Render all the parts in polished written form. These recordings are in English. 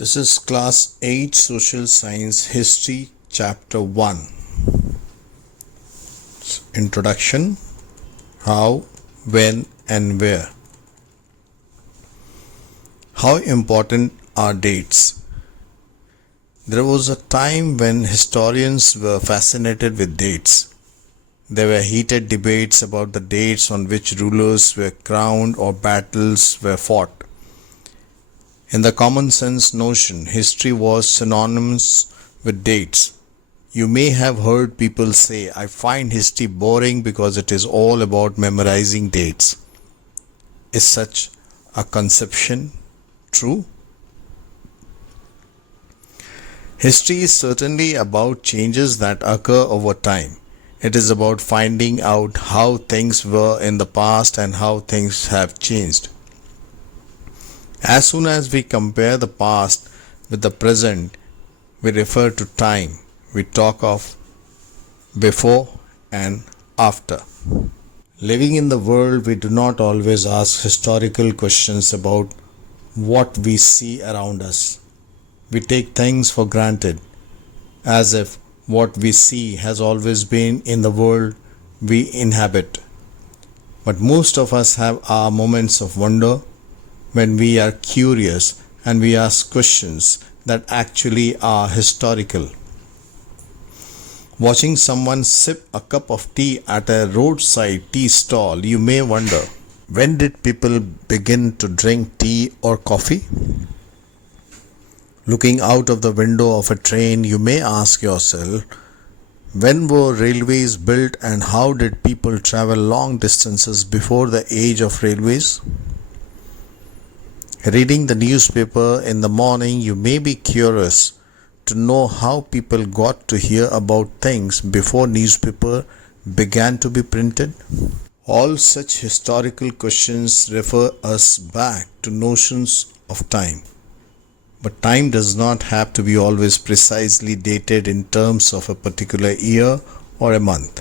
This is Class 8 Social Science History Chapter 1. Introduction: How, When and Where. How important are dates? There was a time when historians were fascinated with dates. There were heated debates about the dates on which rulers were crowned or battles were fought. In the common sense notion, history was synonymous with dates. You may have heard people say, "I find history boring because it is all about memorizing dates." Is such a conception true? History is certainly about changes that occur over time. It is about finding out how things were in the past and how things have changed. As soon as we compare the past with the present, we refer to time. We talk of before and after. Living in the world, we do not always ask historical questions about what we see around us. We take things for granted, as if what we see has always been in the world we inhabit. But most of us have our moments of wonder, when we are curious and we ask questions that actually are historical. Watching someone sip a cup of tea at a roadside tea stall, you may wonder, when did people begin to drink tea or coffee? Looking out of the window of a train, you may ask yourself, when were railways built and how did people travel long distances before the age of railways? Reading the newspaper in the morning, you may be curious to know how people got to hear about things before newspaper began to be printed. All such historical questions refer us back to notions of time. But time does not have to be always precisely dated in terms of a particular year or a month.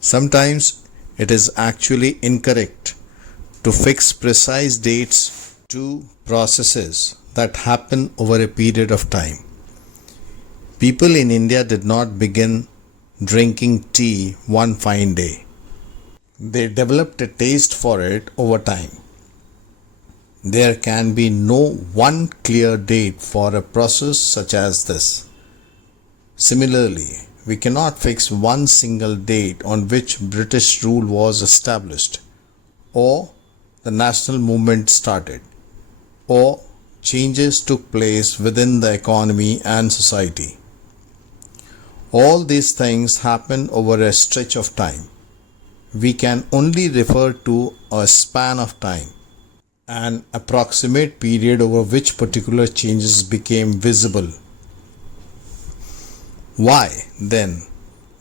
Sometimes it is actually incorrect to fix precise dates to processes that happen over a period of time. People in India did not begin drinking tea one fine day. They developed a taste for it over time. There can be no one clear date for a process such as this. Similarly, we cannot fix one single date on which British rule was established, or the national movement started, or changes took place within the economy and society. All these things happen over a stretch of time. We can only refer to a span of time, an approximate period over which particular changes became visible. Why, then,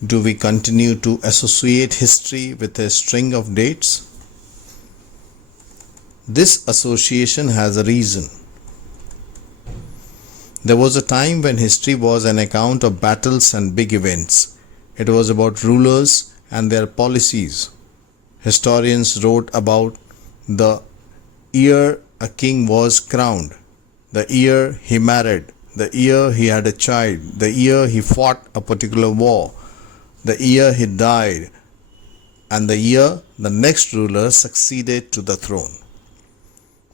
do we continue to associate history with a string of dates? This association has a reason. There was a time when history was an account of battles and big events. It was about rulers and their policies. Historians wrote about the year a king was crowned, the year he married, the year he had a child, the year he fought a particular war, the year he died, and the year the next ruler succeeded to the throne.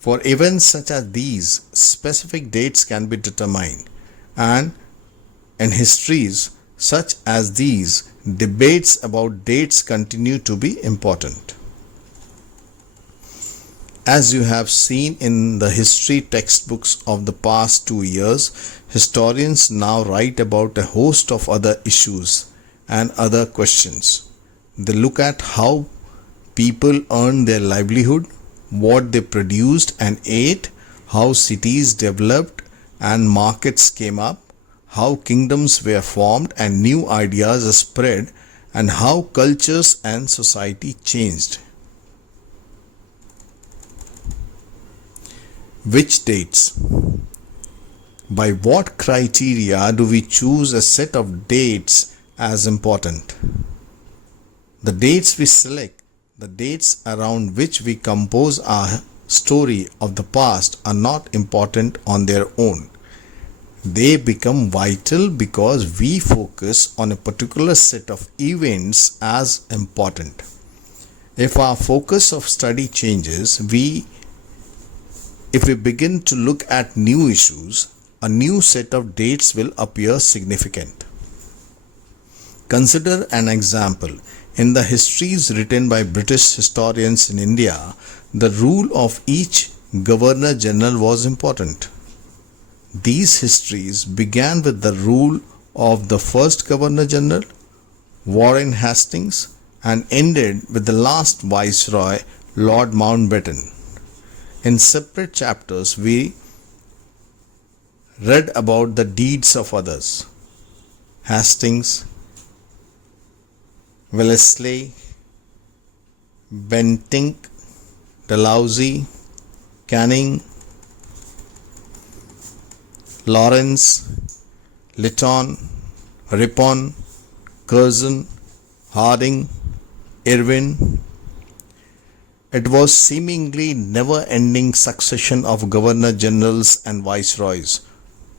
For events such as these, specific dates can be determined, and in histories such as these, debates about dates continue to be important. As you have seen in the history textbooks of the past 2 years, historians now write about a host of other issues and other questions. They look at how people earned their livelihood, what they produced and ate, how cities developed and markets came up, how kingdoms were formed and new ideas spread, and how cultures and society changed. Which dates? By what criteria do we choose a set of dates as important? The dates we select, the dates around which we compose our story of the past, are not important on their own. They become vital because we focus on a particular set of events as important. If our focus of study changes, if we begin to look at new issues, a new set of dates will appear significant. Consider an example. In the histories written by British historians in India, the rule of each Governor General was important. These histories began with the rule of the first Governor General, Warren Hastings, and ended with the last Viceroy, Lord Mountbatten. In separate chapters, we read about the deeds of others: Hastings, Wellesley, Bentinck, Dalhousie, Canning, Lawrence, Lytton, Ripon, Curzon, Harding, Irwin. It was seemingly never-ending succession of Governor Generals and Viceroys.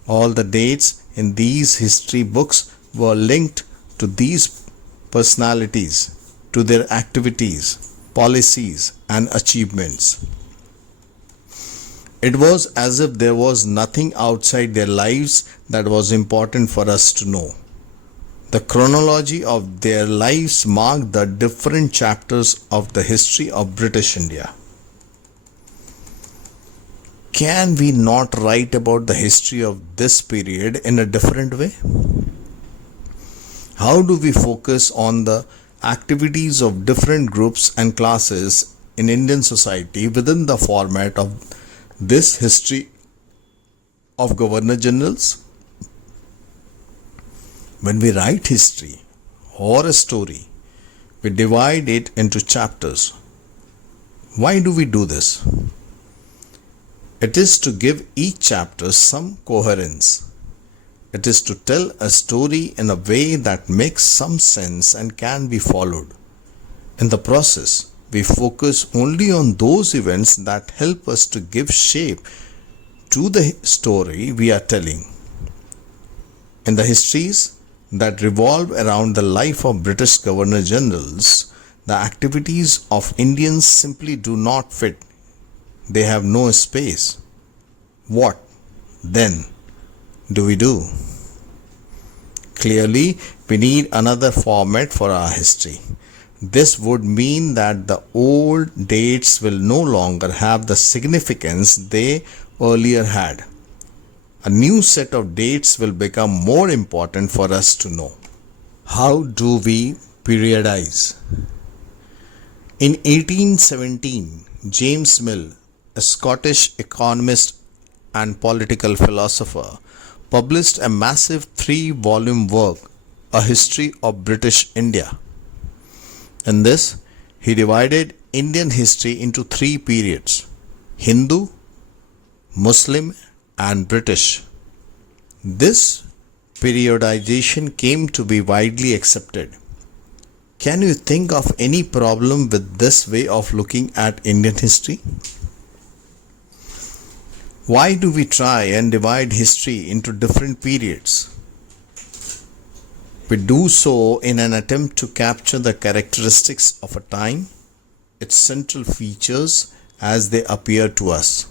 All the dates in these history books were linked to these personalities, to their activities, policies, and achievements. It was as if there was nothing outside their lives that was important for us to know. The chronology of their lives marked the different chapters of the history of British India. Can we not write about the history of this period in a different way? How do we focus on the activities of different groups and classes in Indian society within the format of this history of Governor Generals? When we write history or a story, we divide it into chapters. Why do we do this? It is to give each chapter some coherence. It is to tell a story in a way that makes some sense and can be followed. In the process, we focus only on those events that help us to give shape to the story we are telling. In the histories that revolve around the life of British Governor Generals, the activities of Indians simply do not fit. They have no space. What, then, do we do? Clearly, we need another format for our history. This would mean that the old dates will no longer have the significance they earlier had. A new set of dates will become more important for us to know. How do we periodize? In 1817, James Mill, a Scottish economist and political philosopher, published a massive 3-volume work, A History of British India. In this, he divided Indian history into 3 periods: Hindu, Muslim, and British. This periodization came to be widely accepted. Can you think of any problem with this way of looking at Indian history? Why do we try and divide history into different periods? We do so in an attempt to capture the characteristics of a time, its central features as they appear to us.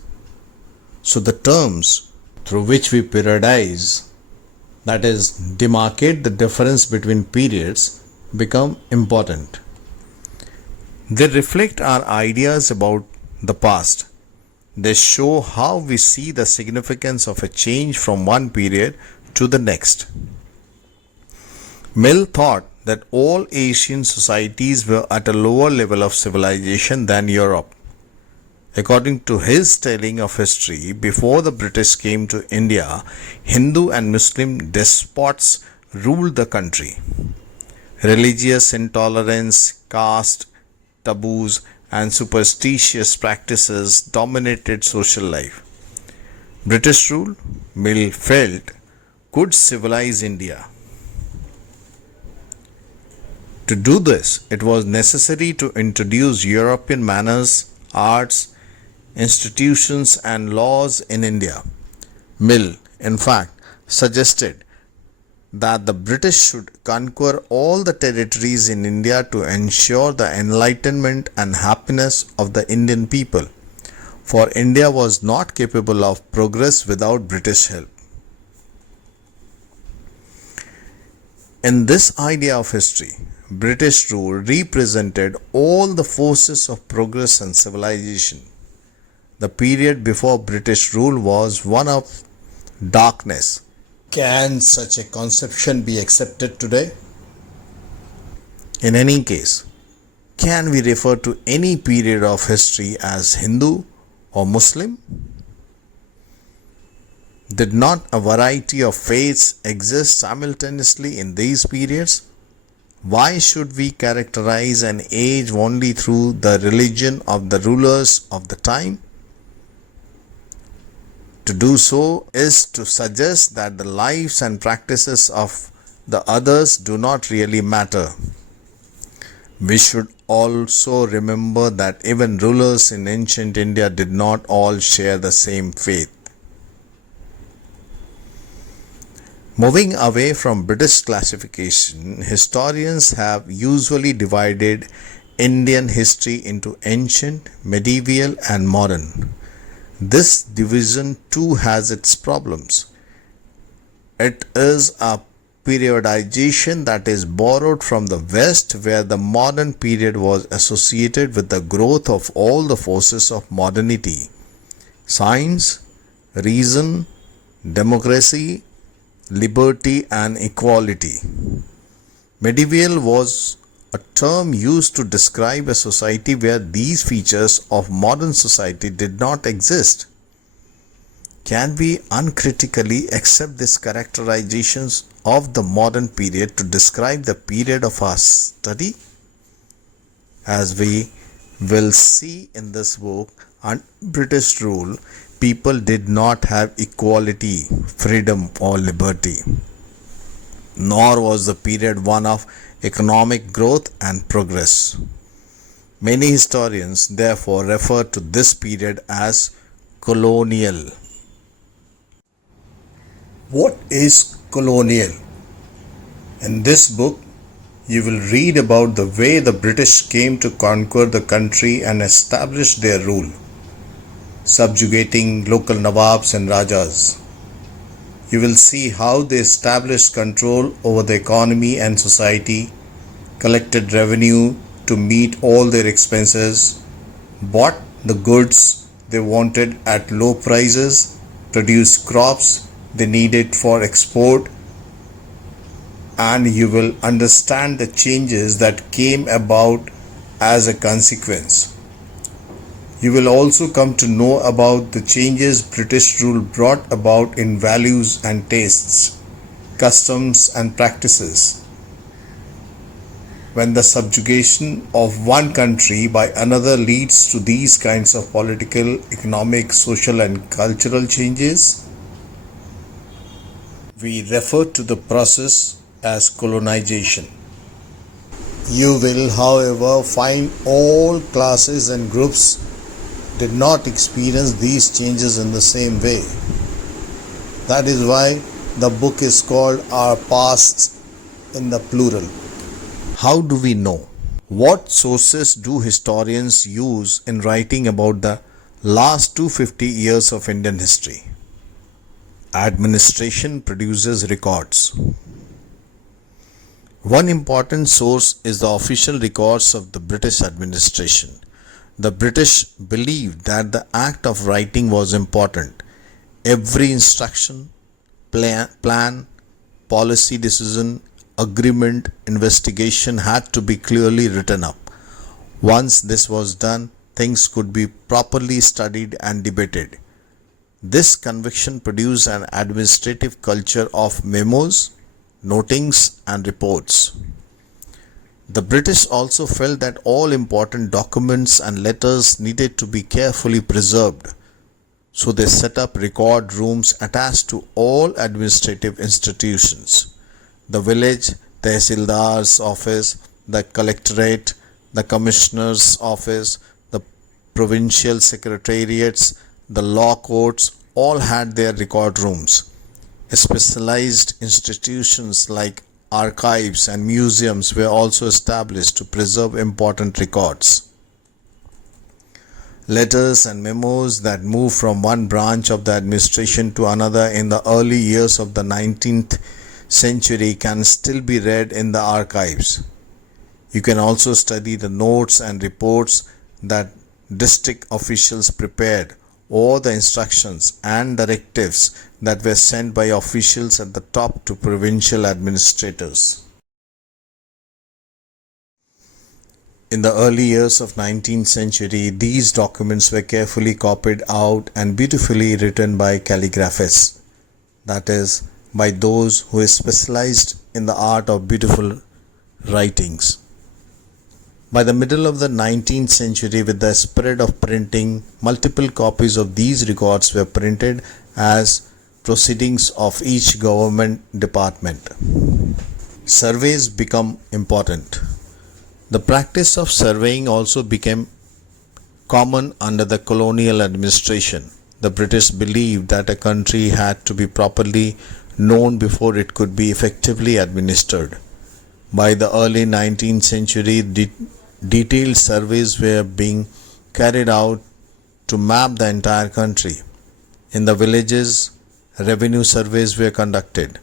So the terms through which we periodize, that is, demarcate the difference between periods, become important. They reflect our ideas about the past. They show how we see the significance of a change from one period to the next. Mill thought that all Asian societies were at a lower level of civilization than Europe. According to his telling of history, before the British came to India, Hindu and Muslim despots ruled the country. Religious intolerance, caste, taboos, and superstitious practices dominated social life. British rule, Mill felt, could civilize India. To do this, it was necessary to introduce European manners, arts, institutions, and laws in India. Mill, in fact, suggested that the British should conquer all the territories in India to ensure the enlightenment and happiness of the Indian people, for India was not capable of progress without British help. In this idea of history, British rule represented all the forces of progress and civilization. The period before British rule was one of darkness. Can such a conception be accepted today? In any case, can we refer to any period of history as Hindu or Muslim? Did not a variety of faiths exist simultaneously in these periods? Why should we characterize an age only through the religion of the rulers of the time? To do so is to suggest that the lives and practices of the others do not really matter. We should also remember that even rulers in ancient India did not all share the same faith. Moving away from British classification, historians have usually divided Indian history into ancient, medieval, and modern. This division too has its problems. It is a periodization that is borrowed from the West, where the modern period was associated with the growth of all the forces of modernity: science, reason, democracy, liberty, and equality. Medieval was a term used to describe a society where these features of modern society did not exist. Can we uncritically accept these characterizations of the modern period to describe the period of our study? As we will see in this book, under British rule, people did not have equality, freedom, or liberty. Nor was the period one of economic growth and progress. Many historians therefore refer to this period as colonial. What is colonial? In this book, you will read about the way the British came to conquer the country and establish their rule, subjugating local Nawabs and Rajas. You will see how they established control over the economy and society, collected revenue to meet all their expenses, bought the goods they wanted at low prices, produced crops they needed for export, and you will understand the changes that came about as a consequence. You will also come to know about the changes British rule brought about in values and tastes, customs and practices. When the subjugation of one country by another leads to these kinds of political, economic, social, and cultural changes, we refer to the process as colonization. You will, however, find all classes and groups did not experience these changes in the same way. That is why the book is called Our Past in the plural. How do we know? What sources do historians use in writing about the last 250 years of Indian history? Administration produces records. One important source is the official records of the British administration. The British believed that the act of writing was important. Every instruction, plan, policy decision, agreement, investigation had to be clearly written up. Once this was done, things could be properly studied and debated. This conviction produced an administrative culture of memos, notings, and reports. The British also felt that all important documents and letters needed to be carefully preserved, so they set up record rooms attached to all administrative institutions: the village tehsildar's office, the collectorate, the commissioner's office, the provincial secretariats, the law courts, all had their record rooms. Specialized institutions like archives and museums were also established to preserve important records. Letters and memos that moved from one branch of the administration to another in the early years of the 19th century can still be read in the archives. You can also study the notes and reports that district officials prepared, or the instructions and directives that were sent by officials at the top to provincial administrators. In the early years of 19th century, these documents were carefully copied out and beautifully written by calligraphists, that is, by those who specialized in the art of beautiful writings. By the middle of the 19th century, with the spread of printing, multiple copies of these records were printed as proceedings of each government department. Surveys become important. The practice of surveying also became common under the colonial administration. The British believed that a country had to be properly known before it could be effectively administered. By the early 19th century, detailed surveys were being carried out to map the entire country. In the villages, revenue surveys were conducted.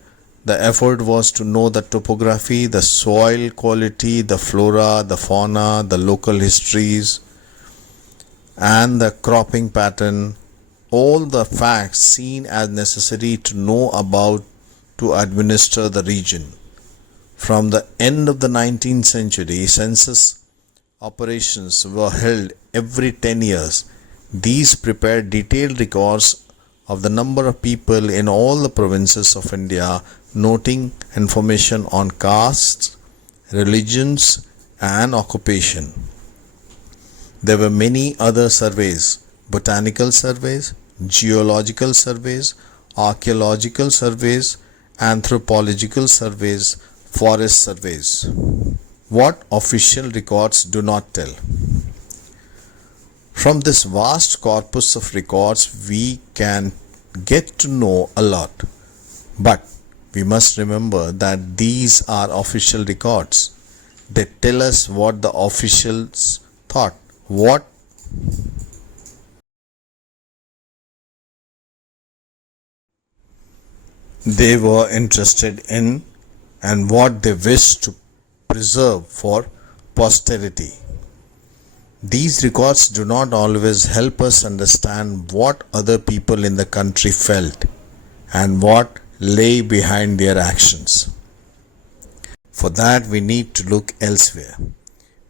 The effort was to know the topography, the soil quality, the flora, the fauna, the local histories, and the cropping pattern, all the facts seen as necessary to know about to administer the region. From the end of the 19th century, census operations were held every 10 years. These prepared detailed records of the number of people in all the provinces of India, noting information on castes, religions, and occupation. There were many other surveys: botanical surveys, geological surveys, archaeological surveys, anthropological surveys, forest surveys. What official records do not tell. From this vast corpus of records, we can get to know a lot. But we must remember that these are official records. They tell us what the officials thought, what they were interested in, and what they wished to preserve for posterity. These records do not always help us understand what other people in the country felt and what lay behind their actions. For that, we need to look elsewhere.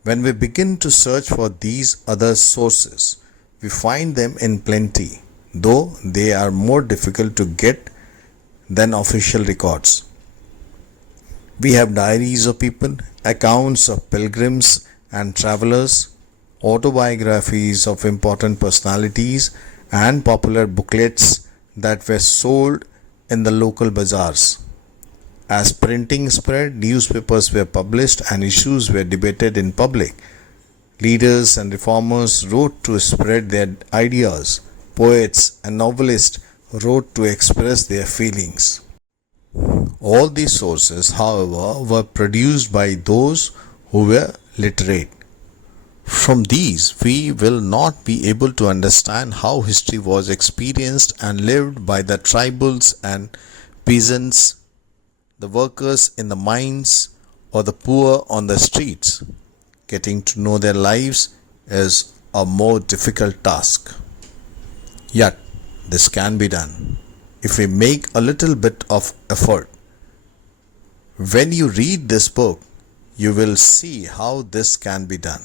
When we begin to search for these other sources, we find them in plenty, though they are more difficult to get than official records. We have diaries of people, accounts of pilgrims and travelers, autobiographies of important personalities, and popular booklets that were sold in the local bazaars. As printing spread, newspapers were published and issues were debated in public. Leaders and reformers wrote to spread their ideas. Poets and novelists wrote to express their feelings. All these sources, however, were produced by those who were literate. From these, we will not be able to understand how history was experienced and lived by the tribals and peasants, the workers in the mines, or the poor on the streets. Getting to know their lives is a more difficult task. Yet, this can be done if we make a little bit of effort. When you read this book, you will see how this can be done.